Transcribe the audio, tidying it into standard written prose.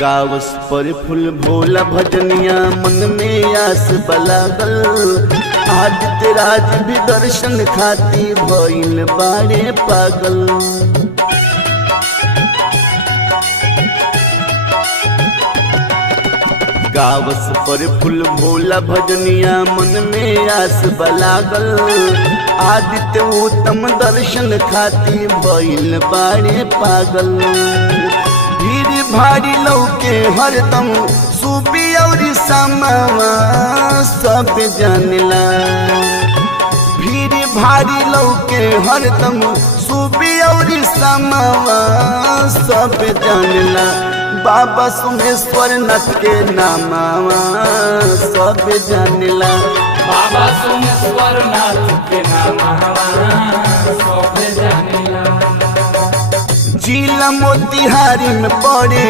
गावस पर फूल भोला भजनिया मन में आस बलागल। आदित्य राज भी दर्शन खाती भइल बाड़े पागल। गावस पर फूल भोला भजनिया मन में आस बलागल। आदित्य उत्तम दर्शन खाती भइल बाड़े पागल। भीड़ भारी लौके हरदम सुबी और समावा सब जानला। भीड़ भारी लौके हरदम सुबी और समावा सब जानला। बाबा सोमेश्वर नाथ के नामावा सब जानला। बाबा सोमेश्वर नाथ के नामावा सब जानला। जिला मोतिहारी में पड़े